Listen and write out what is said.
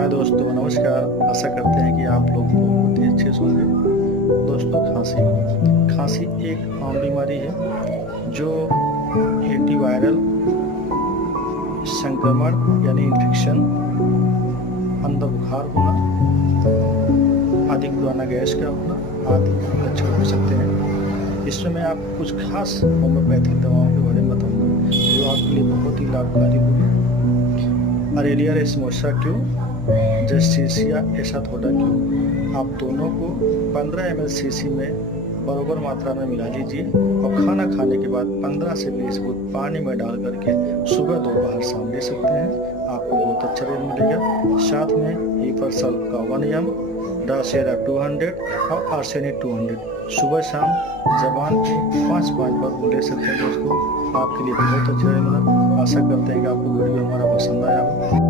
हाय दोस्तों, नमस्कार। आशा करते हैं कि आप लोग बहुत ही अच्छे से होंगे। दोस्तों, खांसी एक आम बीमारी है जो एंटीवायरल संक्रमण यानी इन्फेक्शन, अंदर बुखार होना, अधिक पुराना गैस का होना आदि लक्षण हो सकते हैं। इसमें मैं आपको कुछ खास होम्योपैथिक दवाओं के बारे में बताऊंगा जो आपके लिए बहुत ही लाभकारी होगी। अरेलिया रेसमोसा क्यों, जस्टिसिया एसाथोडा क्यों, आप दोनों को 15 ml सीसी में बराबर मात्रा में मिला लीजिए और खाना खाने के बाद 15 से 20 बूंद पानी में डाल करके सुबह दोपहर शाम ले सकते हैं। आपको बहुत अच्छा रिजल्ट मिलेगा। साथ में हीफरसल का 1 ml, डासेरा 200 और आर्सेनिक 200 सुबह शाम जबान पे 5-5 बार ले सकते हैं। दोस्तों, आपके लिए बहुत अच्छा रहेगा। आशा करते हैं कि आपको वीडियो हमारा पसंद आया हो।